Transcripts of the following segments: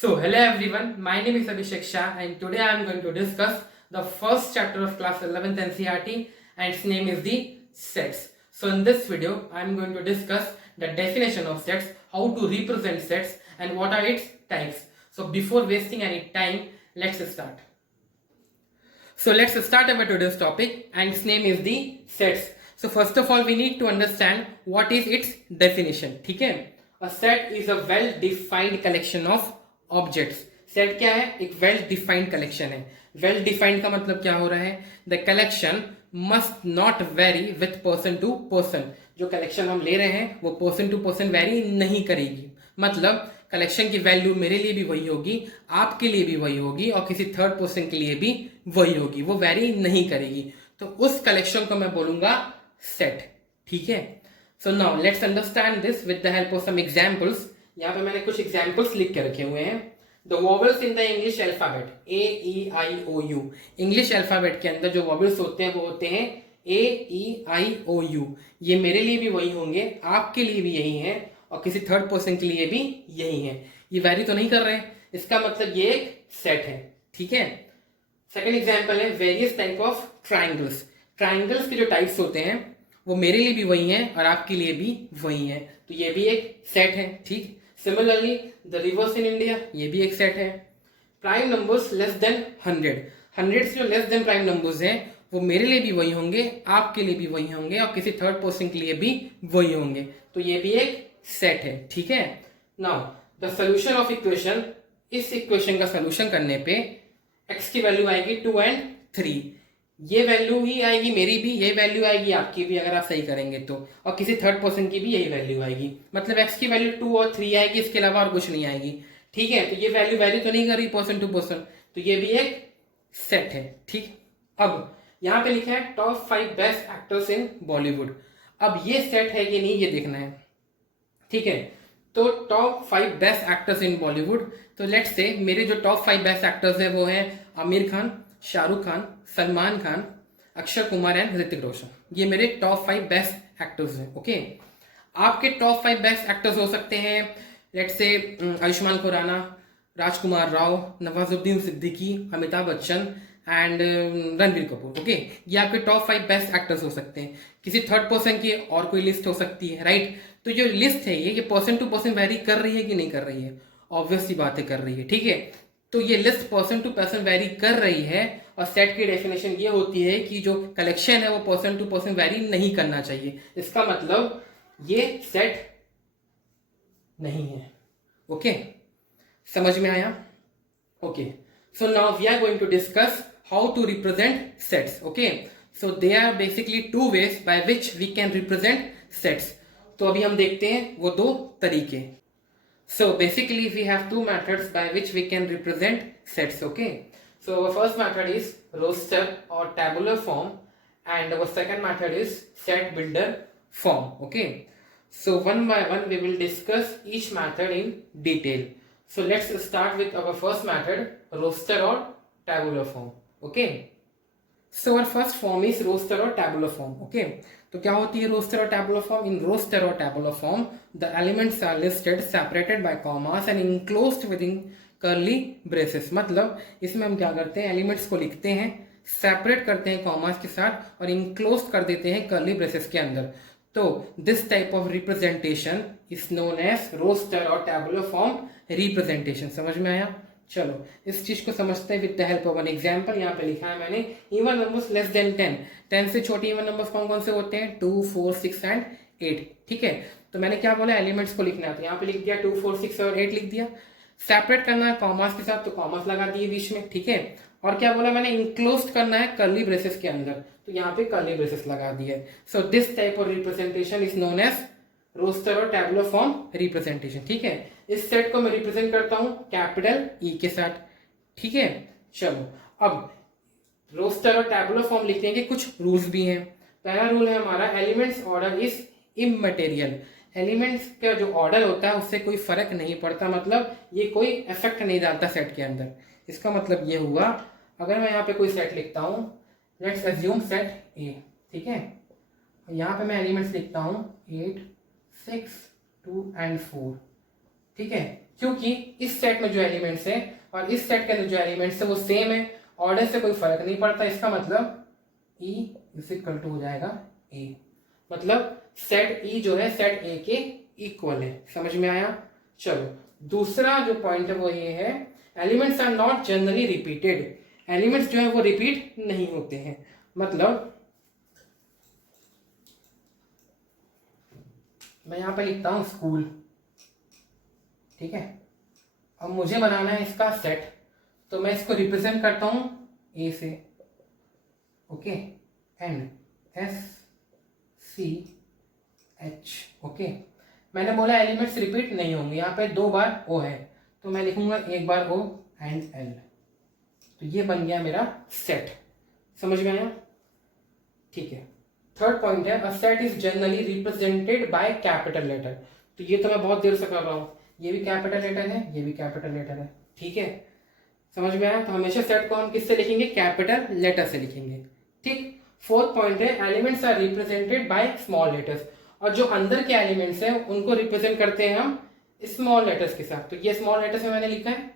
So, hello everyone, my name is Abhishek Shah and today I am going to discuss the first chapter of class 11th NCERT and its name is the sets. So, in this video, I am going to discuss the definition of sets, how to represent sets and what are its types. So, before wasting any time, let's start. So, let's start about today's topic and its name is the sets. So, first of all, we need to understand what is its definition. ठीक है? A set is a well-defined collection of objects. Set क्या है? एक well defined collection है. Well defined का मतलब क्या हो रहा है? The collection must not vary with person to person. जो कलेक्शन हम ले रहे हैं वो पर्सन टू पर्सन वेरी नहीं करेगी. मतलब कलेक्शन की वैल्यू मेरे लिए भी वही होगी, आपके लिए भी वही होगी और किसी थर्ड पर्सन के लिए भी वही होगी. वो वेरी नहीं करेगी. तो उस कलेक्शन को मैं बोलूंगा सेट. ठीक है. So now let's understand this with the help of some examples. यहाँ पे मैंने कुछ एग्जाम्पल्स लिख के रखे हुए हैं. The vowels in the English alphabet A-E-I-O-U. English alphabet के अंदर जो वॉवल्स होते हैं वो होते हैं A-E-I-O-U. ये मेरे लिए भी वही होंगे, आपके लिए भी यही है और किसी थर्ड पर्सन के लिए भी यही है. ये वैरी तो नहीं कर रहे हैं, इसका मतलब ये एक सेट है. ठीक है. सेकेंड एग्जाम्पल है various type of triangles. Triangles के जो टाइप्स होते हैं वो मेरे लिए भी वही है और आपके लिए भी वही है. तो ये भी एक सेट है. ठीक. Similarly the reverse in India, ये भी एक सेट है. Prime numbers less than 100. 100 से जो लेस देन प्राइम नंबर्स हैं वो मेरे लिए भी वही होंगे, आपके लिए भी वही होंगे और किसी थर्ड पर्सन के लिए भी वही होंगे. तो ये भी एक सेट है. ठीक है. Now the solution of equation. इस इक्वेशन का सोल्यूशन करने पे x की वैल्यू आएगी 2 and 3. ये वैल्यू ही आएगी मेरी भी, ये वैल्यू आएगी आपकी भी अगर आप सही करेंगे तो, और किसी थर्ड पर्सन की भी यही वैल्यू आएगी. मतलब x की वैल्यू 2 और 3 आएगी, इसके अलावा और कुछ नहीं आएगी. ठीक है. तो ये वैल्यू वैल्यू तो नहीं कर रही पर्सन टू पर्सन, तो ये भी एक सेट है. ठीक. अब यहाँ पे लिखा है top 5 best actors in Bollywood. अब ये सेट है कि नहीं ये देखना है. ठीक है. तो top 5 best actors in Bollywood. तो लेट्स से मेरे जो टॉप 5 बेस्ट एक्टर्स है वो हैं आमिर खान, शाहरुख खान, सलमान खान, अक्षय कुमार एंड ऋतिक रोशन. ये मेरे टॉप 5 बेस्ट एक्टर्स हैं. ओके. आपके टॉप 5 बेस्ट एक्टर्स हो सकते हैं let's say Ayushmann Khurana, Rajkummar Rao, Nawazuddin Siddiqui, Amitabh Bachchan and Ranbir Kapoor. Okay. ये आपके टॉप 5 बेस्ट एक्टर्स हो सकते हैं. किसी थर्ड पर्सन की और कोई लिस्ट हो सकती है. राइट. तो जो लिस्ट है ये पर्सन टू पर्सन वेरी कर रही है कि नहीं कर रही है? ऑब्वियसली बातें कर रही है. ठीक है. तो ये list person to person vary कर रही है और सेट की डेफिनेशन ये होती है कि जो कलेक्शन है वो पर्सन टू पर्सन वेरी नहीं करना चाहिए. इसका मतलब ये सेट नहीं है. ओके. समझ में आया? Okay. So now we are going to discuss how to represent sets. Okay. So they are basically 2 ways by which we can represent sets. तो अभी हम देखते हैं वो 2 तरीके. So basically we have 2 methods by which we can represent sets. Okay. So our first method is roster or tabular form and our second method is set builder form. Okay. So one by one we will discuss each method in detail. So let's start with our first method, roster or tabular form. Okay. So our first form is roster or tabular form. Okay. तो क्या होती है roster और tabular form? In roster और tabular form the elements are listed separated by commas and enclosed with in curly braces. मतलब इसमें हम क्या करते हैं, एलिमेंट्स को लिखते हैं, सेपरेट करते हैं कॉमास के साथ और इनक्लोज कर देते हैं कर्ली ब्रेसेस के अंदर. तो this type of representation is known as roster और टैबुलर फॉर्म रिप्रेजेंटेशन. समझ में आया? चलो इस चीज को समझते हैं with the help of an example. यहाँ पे लिखा है मैंने इवन नंबर्स लेस देन 10. 10 से छोटे इवन नंबर्स कौन कौन से होते हैं? 2, 4, 6 एंड 8. ठीक है. तो मैंने क्या बोला, एलिमेंट्स को लिखना है. तो यहाँ पे लिख दिया 2, 4, 6 और 8 लिख दिया. सेपरेट करना है कॉमास के साथ तो कॉमास लगा दिए बीच में. ठीक है. और क्या बोला मैंने, इंक्लोज करना है कर्ली ब्रेसेस के अंदर, तो यहाँ पे कर्ली ब्रेसेस लगा दिए. So this type of representation is known as roster और टैबुलर फॉर्म रिप्रेजेंटेशन. ठीक है. इस सेट को मैं रिप्रेजेंट करता हूं कैपिटल ई के साथ. ठीक है. चलो अब रोस्टर और टैबुलर फॉर्म लिखने के कुछ रूल्स भी हैं. पहला रूल है हमारा, elements order is immaterial. Elements का जो ऑर्डर होता है उससे कोई फर्क नहीं पड़ता, मतलब ये कोई इफेक्ट नहीं डालता सेट के अंदर. इसका मतलब ये हुआ, अगर मैं यहाँ पे कोई सेट लिखता हूं, लेट्स अज्यूम सेट ए. ठीक है. यहाँ पे मैं एलिमेंट्स लिखता हूं 8, 6, 2 एंड 4. ठीक है. क्योंकि इस सेट में जो एलिमेंट्स है और इस सेट के अंदर जो एलिमेंट्स है वो सेम है, ऑर्डर से कोई फर्क नहीं पड़ता। इसका मतलब E इज इक्वल टू हो जाएगा A, मतलब सेट E जो है सेट A के इक्वल है। समझ में आया? चलो दूसरा जो पॉइंट है वो ये है, elements are not generally repeated. Elements जो है वो रिपीट नहीं होते हैं। मतलब मैं यहां पे लिखता हूं स्कूल, ठीक है। अब मुझे बनाना है इसका सेट, तो मैं इसको रिप्रेजेंट करता हूं ए से, ओके, एंड SCH, ओके। मैंने बोला एलिमेंट्स रिपीट नहीं होंगे, यहाँ पे 2 बार O है तो मैं लिखूंगा 1 बार O एंड L, तो ये बन गया मेरा सेट। समझ में आया? ठीक है। थर्ड पॉइंट है, a set is generally represented by capital letter. तो ये तो मैं बहुत देर से कर रहा हूं, ये भी कैपिटल लेटर है, ये भी कैपिटल लेटर है, ठीक है। समझ में आया? तो हमेशा सेट को हम किससे लिखेंगे? कैपिटल लेटर से लिखेंगे, ठीक। फोर्थ पॉइंट है, elements are represented by small letters, और जो अंदर के एलिमेंट्स हैं उनको रिप्रेजेंट करते हैं हम स्मॉल लेटर्स के साथ। तो ये स्मॉल लेटर्स में मैंने लिखा है,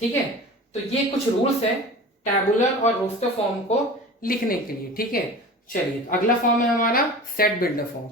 ठीक है। तो ये कुछ रूल्स है टैबुलर और रोस्टर फॉर्म को लिखने के लिए, ठीक है। चलिए अगला फॉर्म है हमारा set builder form.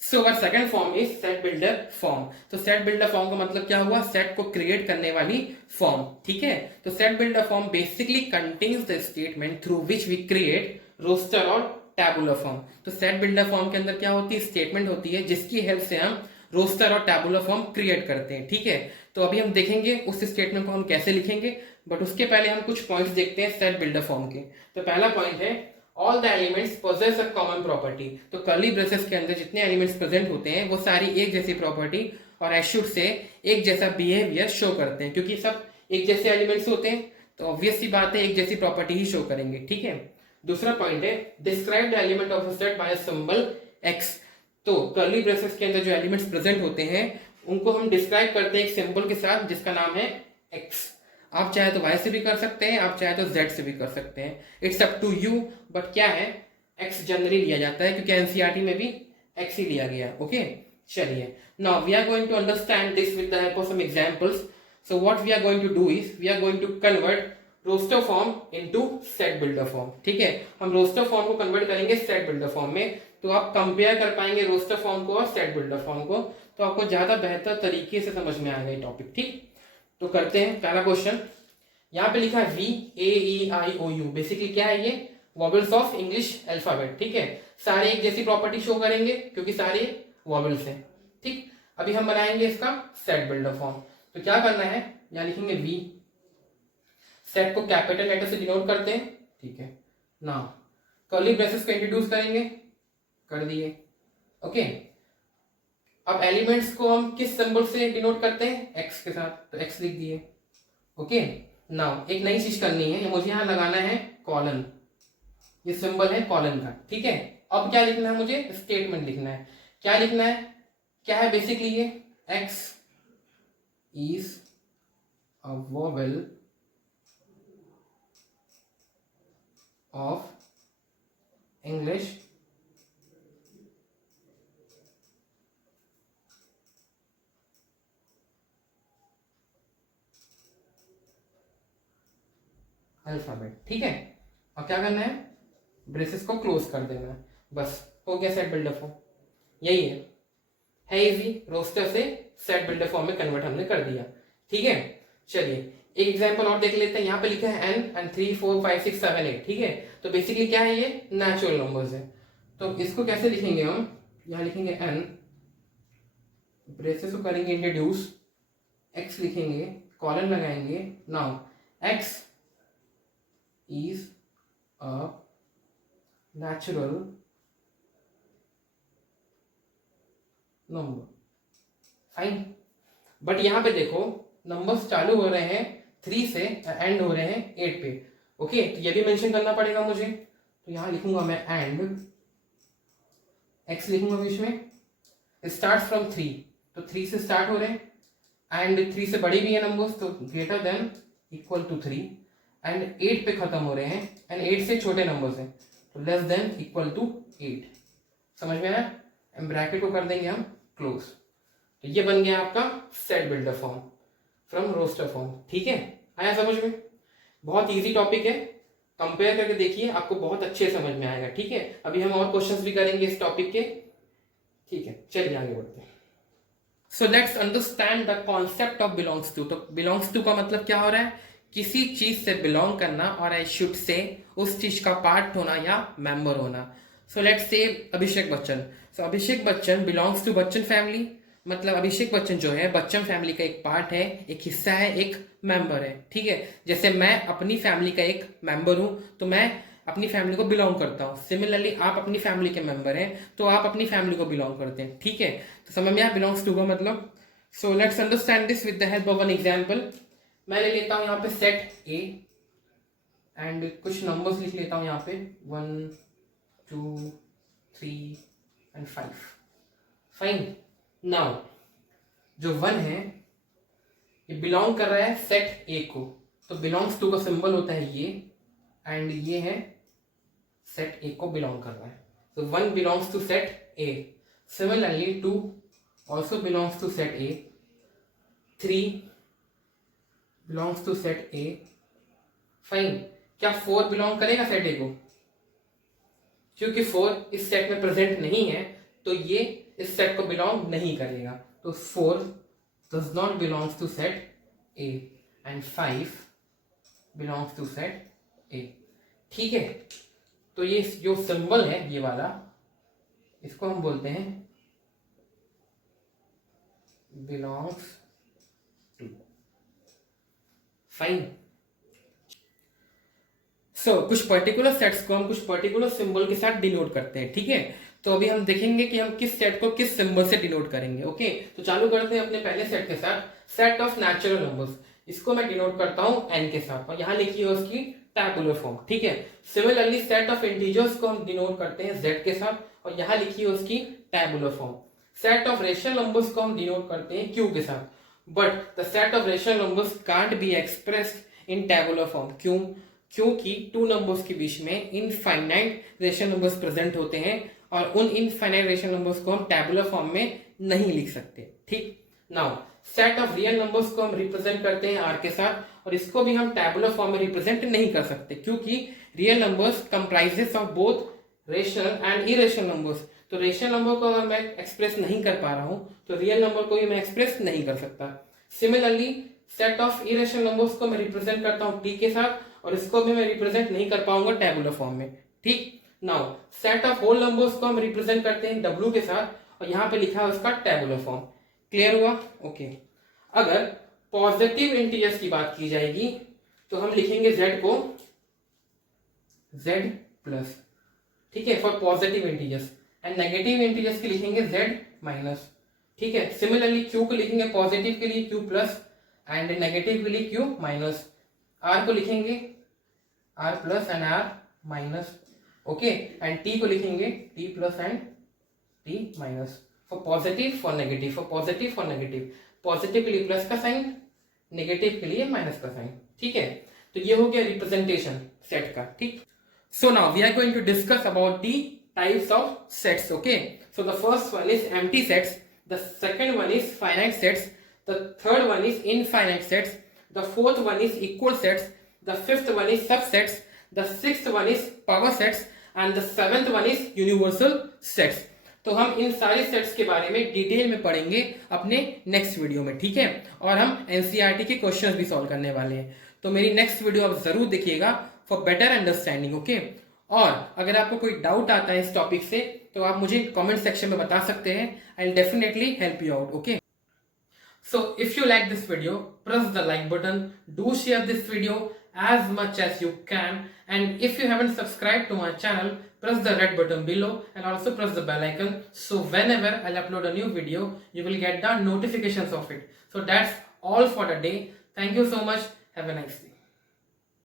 So our second form is set builder form. तो सेट बिल्डर फॉर्म का मतलब क्या हुआ? सेट को क्रिएट करने वाली फॉर्म, ठीक है। तो set builder form basically contains the statement through which we create roster और टैबुलर फॉर्म। तो सेट बिल्डर फॉर्म के अंदर क्या होती है? स्टेटमेंट होती है जिसकी हेल्प से हम रोस्टर और टैबुलर फॉर्म क्रिएट करते हैं, ठीक है। तो अभी हम देखेंगे उस स्टेटमेंट को हम कैसे लिखेंगे, बट उसके पहले हम कुछ पॉइंट्स देखते हैं सेट बिल्डर फॉर्म के। तो पहला पॉइंट है, all the elements possess a common property. तो कर्ली ब्रेसेस के अंदर जितने एलिमेंट्स प्रेजेंट होते हैं वो सारी एक जैसी प्रॉपर्टी और एश्योर से एक जैसा बिहेवियर शो करते हैं, क्योंकि सब एक जैसे एलिमेंट्स होते हैं तो ऑब्वियस सी बात है एक जैसी प्रॉपर्टी ही शो करेंगे, ठीक है। दूसरा पॉइंट है, describe the element of a set by a symbol x। तो कर्ली ब्रेसेस के अंदर जो एलिमेंट्स प्रेजेंट होते हैं उनको हम डिस्क्राइब करते हैं एक सिंबल के साथ जिसका नाम है x। आप चाहे तो y से भी कर सकते हैं, आप चाहे तो z से भी कर सकते हैं, it's up to you. But क्या है, x जनरली लिया जाता है क्योंकि एनसीईआरटी में भी x ही लिया गया, ओके। चलिए now we are going to understand this with the help of some examples. So what we are going to do is we are going to convert roster form into set builder form, ठीक है। हम roster form को convert करेंगे set builder form में, तो आप compare कर पाएंगे रोस्टर फॉर्म को और सेट बिल्डर फॉर्म को, तो आपको ज्यादा बेहतर तरीके से समझ में आएगा ये टॉपिक, ठीक। तो करते हैं पहला क्वेश्चन। यहाँ पे लिखा है VAEIOU, बेसिकली क्या है? ये वॉवेल्स ऑफ इंग्लिश अल्फाबेट, ठीक है। सारे एक जैसी प्रॉपर्टी शो करेंगे क्योंकि सारे वॉवेल्स हैं, ठीक। अभी हम बनाएंगे इसका सेट बिल्डर फॉर्म। तो क्या करना है, यहाँ लिखेंगे V, सेट को कैपिटल लेटर से डिनोट करते हैं, ठीक है ना। कर्ली ब्रेसेस को इंट्रोड्यूस करेंगे, कर दिए, ओके। अब एलिमेंट्स को हम किस सिंबल से डिनोट करते हैं? x के साथ, तो x लिख दिए, ओके। नाउ एक नई चीज करनी है, मुझे यहां लगाना है कॉलन, ये सिंबल है कॉलन का, ठीक है। अब क्या लिखना है मुझे? स्टेटमेंट लिखना है। क्या लिखना है? क्या है बेसिकली ये? x is a vowel of English alphabet, ठीक है। अब क्या करना है? ब्रेसेस को क्लोज कर देना है, बस हो गया सेट बिल्डर फॉर्म। यही है इजी, रोस्टर से सेट बिल्डर फॉर्म में कन्वर्ट हमने कर दिया, ठीक है। चलिए एक एग्जांपल और देख लेते हैं। यहाँ पे लिखा है n and 3 4 5 6 7 8, ठीक है। तो बेसिकली क्या है? ये नेचुरल नंबर्स है। तो इसको कैसे लिखेंगे हम? यहाँ लिखेंगे n, ब्रेसेस को करेंगे इंट्रोड्यूस, x लिखेंगे, कॉलन लगाएंगे। Now x is a natural number, fine. But यहां पे देखो नंबर्स चालू हो रहे हैं 3 से, एंड हो रहे हैं 8 पे, ओके। तो ये भी मेंशन करना पड़ेगा मुझे, तो यहां लिखूंगा मैं एंड x लिखूंगा बीच में, स्टार्ट फ्रॉम 3, तो 3 से स्टार्ट हो रहे हैं, एंड 3 से बड़ी भी है नंबर्स, तो greater than equal to 3, and 8 पे खत्म हो रहे हैं, एंड 8 से छोटे नंबर्स हैं, तो लेस देन इक्वल टू 8। समझ में आया? ब्रैकेट को कर देंगे हम क्लोज। तो ये बन गया आपका set builder form from roster form. ठीक है, आया समझ में? बहुत इजी टॉपिक है, कंपेयर करके देखिए, आपको बहुत अच्छे समझ में आएगा। ठीक है, अभी हम और क्वेश्चंस भी करेंगे इस टॉपिक के। ठीक है, चलिए आगे बढ़ते हैं। So let's understand the concept of belongs to. तो बिलोंग्स टू का मतलब क्या हो रहा है? किसी चीज से बिलोंग करना, और आई शुड से उस चीज का पार्ट होना या मेंबर होना। So let's say Abhishek Bachchan. So Abhishek Bachchan belongs to Bachchan family, मतलब अभिषेक बच्चन जो है बच्चन फैमिली का एक पार्ट है, एक हिस्सा है, एक मेंबर है। ठीक है, जैसे मैं अपनी फैमिली का एक मेंबर हूं तो मैं अपनी फैमिली को बिलोंग करता हूं। सिमिलरली आप अपनी फैमिली के मेंबर हैं तो आप अपनी फैमिली को बिलोंग करते हैं। ठीक है, तो समझ में आया बिलोंग्स टू का मतलब। सो let's understand this with the help of an example. मैं ले लेता हूं यहाँ पे सेट ए एंड कुछ नंबर्स लिख लेता हूं यहाँ पे 1 2 3 एंड 5। फाइन, नाउ जो 1 है ये बिलोंग कर रहा है सेट ए को, तो बिलोंग्स टू का सिंबल होता है ये, एंड ये है सेट ए को बिलोंग कर रहा है। तो 1 belongs to set A. Similarly 2 also belongs to set A, 3 belongs to set A. Fine, क्या 4 बिलोंग करेगा सेट ए को? क्योंकि 4 इस सेट में प्रेजेंट नहीं है तो ये इस सेट को बिलोंग नहीं करेगा, तो 4 does not belongs to set A and 5 belongs to set A। ठीक है, तो ये जो सिंबल है ये वाला, इसको हम बोलते हैं belongs to। फाइन, सो कुछ पर्टिकुलर सेट्स को हम कुछ पर्टिकुलर सिंबल के साथ डिनोट करते हैं। ठीक है, तो अभी हम देखेंगे कि हम किस सेट को किस सिंबल से डिनोट करेंगे। ओके, तो चालू करते हैं अपने पहले सेट के साथ, सेट ऑफ नेचुरल नंबर्स। इसको मैं डिनोट करता हूं n के साथ, और यहां लिखी है उसकी टैबुलर फॉर्म। ठीक है, सिमिलरली सेट ऑफ इंटीजर्स को हम डिनोट करते हैं z के साथ, और यहां लिखी है उसकी tabular form. Set of rational numbers को हम डिनोट करते हैं q के साथ, but the set of rational numbers can't be expressed in tabular form. क्यों? क्योंकि 2 नंबर्स के बीच में इनफाइनाइट रेशनल नंबर्स प्रेजेंट होते हैं, और उन इनफाइनाइट रेशनल नंबर्स को हम टैबुलर फॉर्म में नहीं लिख सकते। ठीक, now set of real numbers को हम रिप्रेजेंट करते हैं r के साथ, और इसको भी हम टैबुलर फॉर्म में रिप्रेजेंट नहीं कर सकते क्योंकि real numbers comprises of both rational and irrational numbers. तो रेशनल नंबर को अगर मैं एक्सप्रेस नहीं कर पा रहा हूं तो रियल नंबर को भी मैं एक्सप्रेस नहीं कर सकता। Similarly set of irrational numbers को मैं रिप्रेजेंट करता हूं t के साथ, और इसको भी मैं रिप्रेजेंट नहीं कर पाऊंगा टैबुलर फॉर्म में। ठीक, now set of whole numbers को हम रिप्रेजेंट करते हैं w के साथ, और यहां पे लिखा है उसका टैबुलर फॉर्म। क्लियर हुआ? ओके, अगर पॉजिटिव इंटीजर्स की बात की जाएगी तो हम लिखेंगे z को z प्लस। ठीक है, for positive integers, and negative integers के लिखेंगे z माइनस। ठीक है, सिमिलरली q को लिखेंगे पॉजिटिव के लिए q प्लस, एंड नेगेटिव के लिए q माइनस। r को लिखेंगे r plus and r minus. Okay, and t को लिखेंगे t plus and t minus. For positive for negative, for positive for negative, positive के लिए प्लस का साइन, नेगेटिव के लिए माइनस का साइन। ठीक है, तो ये हो गया रिप्रेजेंटेशन सेट का। ठीक, so now we are going to discuss about the types of sets. Okay, so the first one is empty sets, the second one is finite sets, the third one is infinite sets, the fourth one is equal sets, the fifth one is subsets, the sixth one is power sets, and the seventh one is universal sets। तो हम इन सारे sets के बारे में detail में पढ़ेंगे अपने next video में। ठीक है, और हम एनसीईआरटी के क्वेश्चंस भी सॉल्व करने वाले हैं, तो मेरी नेक्स्ट वीडियो आप जरूर देखिएगा फॉर बेटर अंडरस्टैंडिंग। ओके, और अगर आपको कोई डाउट आता है इस टॉपिक से तो आप मुझे कमेंट सेक्शन में बता सकते हैं, I will definitely help you out. Okay, so if you like this video, press the like button, do share this video as much as you can, and if you haven't subscribed to my channel, press the red button below and also press the bell icon, so whenever I'll upload a new video you will get the notifications of it. So that's all for the day. Thank you so much, have a nice day.